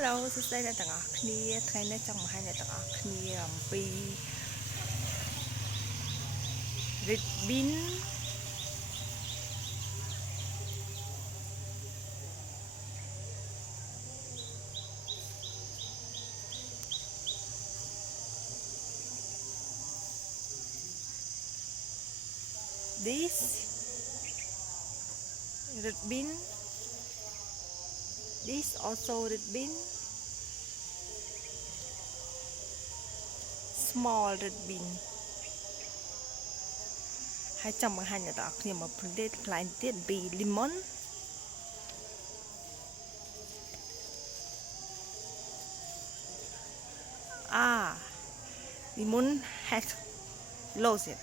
Hello សួស្តីអ្នកទាំងអស់គ្នាថ្ងៃនេះចង់បង្ហាញអ្នកទាំងអស់គ្នាអំពី Red Bean this Red Bean this also Red Bean small Red Bean ហើយចង់បង្ហាញអ្នកទាំងអស់គ្នាមកប្រភេទផ្លែទៀតពី Lemon Lemon has lost it